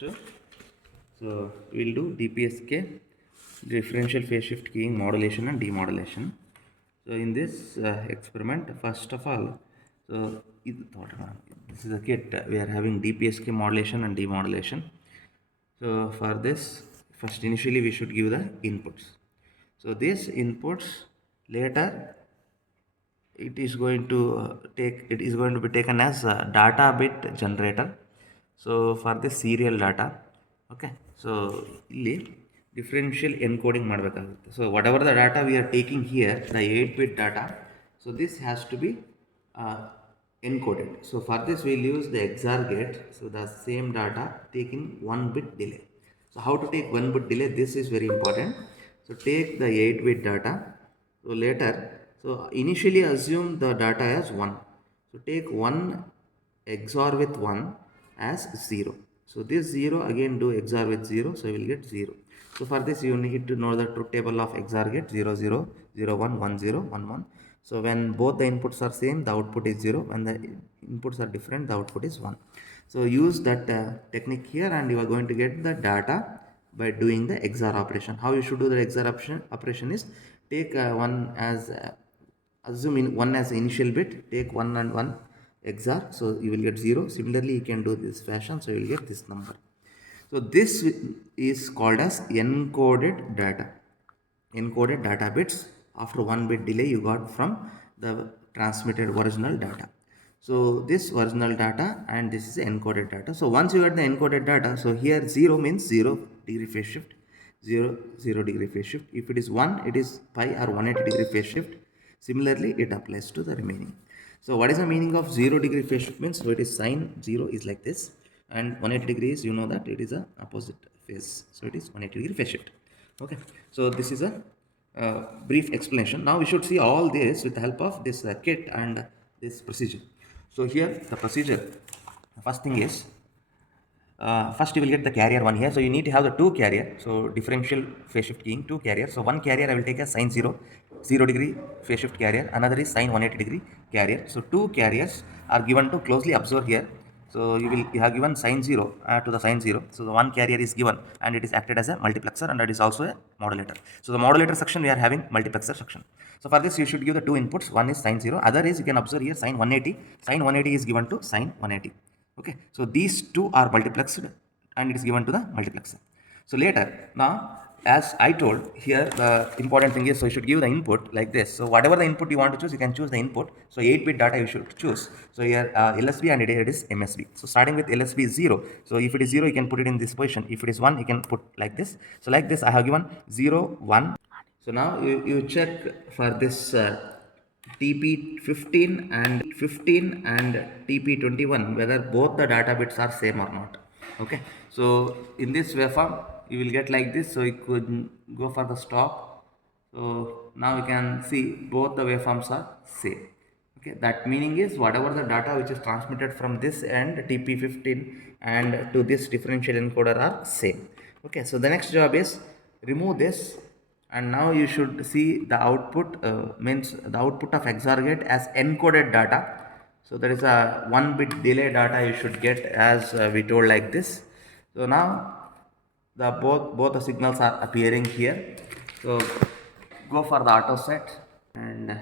So we'll do DPSK, differential phase shift keying modulation and demodulation. So in this experiment, first of all, so this is a kit. We are having DPSK modulation and demodulation. So for this, first initially we should give the inputs. So these inputs later it is going to be taken as a data bit generator. So for the serial data, okay, so ಇಲ್ಲಿ differential encoding ಮಾಡಬೇಕಾಗುತ್ತೆ. So whatever the data we are taking here, the 8-bit data, so this has to be uh, encoded. So for this we'll use the XOR gate. So the same data taking 1-bit delay. So how to take 1-bit delay, this is very important. So take the 8-bit data. So later, so initially assume the data as 1. So take 1 XOR with 1 as 0. So this 0 again do XOR with 0, so you will get 0. So for this you need to know the truth table of XOR gate 0 0 0 1 1 0 1 1. So when both the inputs are same, the output is 0. When the inputs are different, the output is 1. So use that technique here and you are going to get the data by doing the XOR operation. How you should do the XOR operation is take one as assume in 1 as initial bit, take 1 and 1 XOR, so you will get 0. Similarly you can do this fashion, so you will get this number. So this is called as encoded data bits. After 1-bit delay you got from the transmitted original data. So this original data and this is encoded data. So once you get the encoded data, so here 0 means 0 degree phase shift, 0 degree phase shift. If it is 1, it is pi or 180 degree phase shift. Similarly it applies to the remaining. So what is the meaning of 0 degree phase shift means? So it is sine 0 is like this, and 180 degrees, you know that it is a opposite phase, so it is 180 degree phase shift. Okay, so this is a brief explanation. Now we should see all this with the help of this kit and this procedure. So here the procedure, the first thing is first you will get the carrier 1 here. So you need to have the 2 carrier. So differential phase shift keying 2 carrier. So one carrier I will take as sine 0 degree phase shift carrier, another is sine 180 degree carrier. So 2 carriers are given to closely observe here. So you have given sine 0 to the sine 0. So the one carrier is given and it is acted as a multiplexer and it is also a modulator. So the modulator section we are having multiplexer section. So for this you should give the 2 inputs. One is sine 0, other is you can observe here sine 180. Sine 180 is given to sine 180. Okay, so these two are multiplexed and it is given to the multiplexer. So later, now as I told here, the important thing is, so you should give the input like this. So whatever the input you want to choose, you can choose the input. So 8-bit data you should choose. So here LSB and it is MSB. So starting with LSB is 0. So if it is 0, you can put it in this position. If it is 1, you can put like this. So like this I have given 0 1. So now you check for this TP15 and TP21 whether both the data bits are same or not. Okay, so in this waveform you will get like this. So you could go for the stop. So now you can see both the waveforms are same. Okay, that meaning is whatever the data which is transmitted from this end TP15 and to this differential encoder are same. Okay, so the next job is remove this, and now you should see the output means the output of XOR gate as encoded data. So there is a 1-bit delay data you should get as we told like this. So now the both the signals are appearing here. So go for the auto set and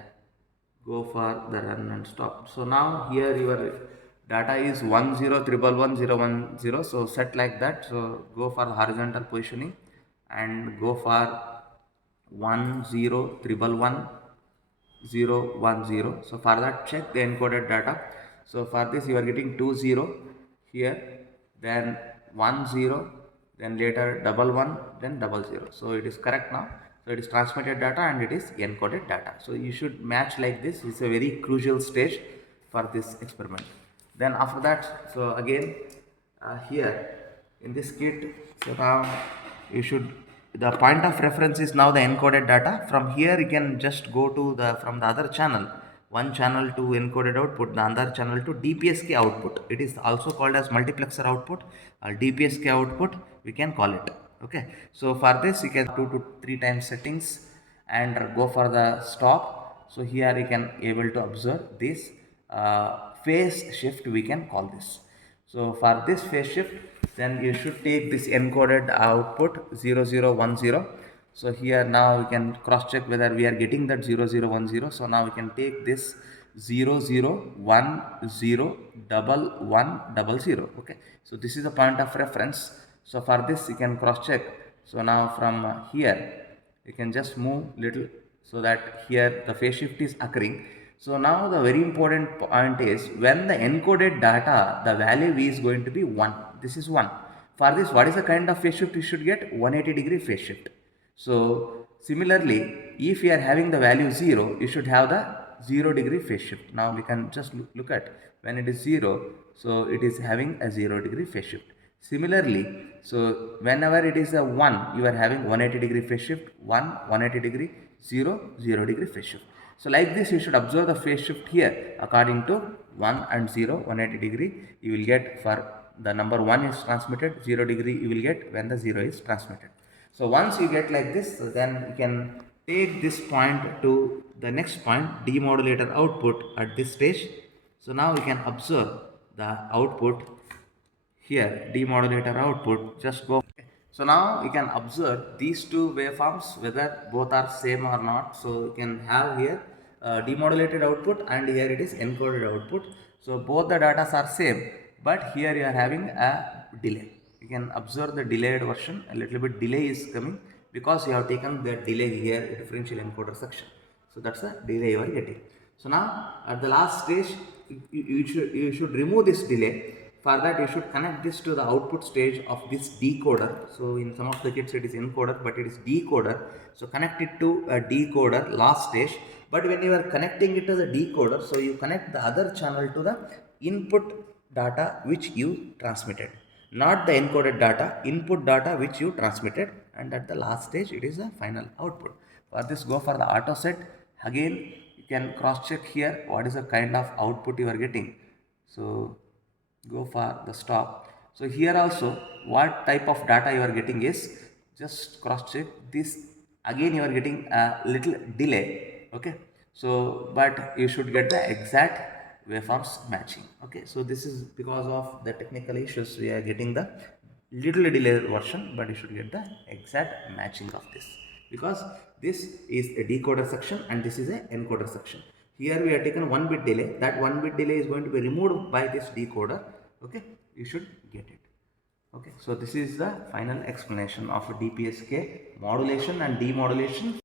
go for the run and stop. So now here your data is 10 111 010. So set like that. So go for the horizontal positioning and go for 10 111 010. So for that check the encoded data. So for this you are getting 20 here, then 10, then later 11, then 00. So it is correct now. So it is transmitted data and it is encoded data. So you should match like this. It's a very crucial stage for this experiment. Then after that, so again here in this kit, so now you should, the point of reference is now the encoded data. From here you can just go to the from the other channel, one channel to encoded output, the other channel to DPSK output. It is also called as multiplexer output or DPSK output, we can call it. Okay, so for this you can 2 to 3 times settings and go for the stop. So here you can able to observe this phase shift, we can call this. So for this phase shift, then you should take this encoded output 0010. So here now we can cross check whether we are getting that 0010. So now we can take this 00101100. Okay, so this is the point of reference. So for this you can cross check. So now from here you can just move little, so that here the phase shift is occurring. So now the very important point is, when the encoded data, the value v is going to be 1. This is 1. For this, what is the kind of phase shift you should get? 180-degree phase shift. So similarly, if you are having the value 0, you should have the 0-degree phase shift. Now we can just look at when it is 0, so it is having a 0-degree phase shift. Similarly, so whenever it is a 1, you are having 180-degree phase shift, 180-degree, 0-degree phase shift. So like this you should observe the phase shift here according to 1 and 0, 180-degree you will get for the number 1 is transmitted, 0-degree you will get when the 0 is transmitted. So once you get like this, so then you can take this point to the next point, demodulator output at this stage. So now you can observe the output here, demodulator output, just go. So now you can observe these two waveforms whether both are same or not. So you can have here demodulated output and here it is encoded output. So both the data are same, but here you are having a delay. You can observe the delayed version, a little bit delay is coming because you have taken the delay here, differential encoder section. So that's the delay you are getting. So now at the last stage you should remove this delay. For that you should connect this to the output stage of this decoder. So in some of the kits it is encoder, but it is decoder. So connect it to a decoder last stage. But when you are connecting it to the decoder, so you connect the other channel to the input data which you transmitted, not the encoded data, input data which you transmitted, and at the last stage it is the final output. For this, go for the auto set. Again you can cross check here what is the kind of output you are getting. So go for the stop. So here also what type of data you are getting is, just cross check this. Again you are getting a little delay. Okay, so but you should get the exact waveforms matching. Okay, so this is because of the technical issues we are getting the little delay version, but you should get the exact matching of this, because this is a decoder section and this is a encoder section. Here we have taken 1 bit delay. That 1 bit delay is going to be removed by this decoder. Okay, you should get it. Okay, so this is the final explanation of DPSK modulation and demodulation.